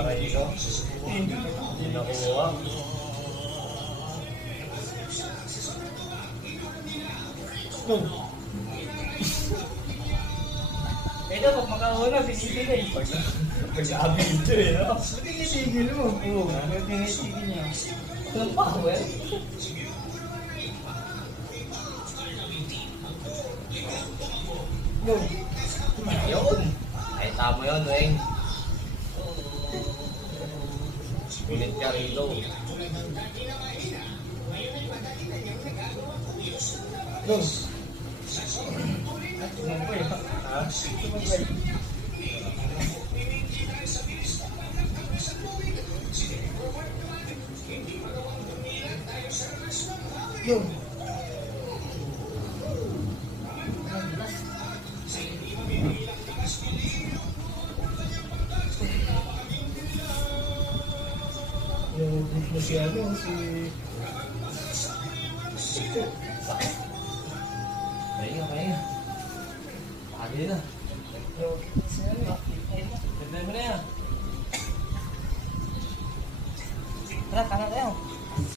Aray ko. Hindi nakuha. Ito, pag makahula, sinipigay. Pag-aabi ito eh, no? Tigil mo po. Tigil niya. Walang power. Yun. Ay, tama yun, Weng. Ulit ka rito. Ha? Yun. Yung na si ano, si... Kaya. Pagod na. Tara, kanan tayo.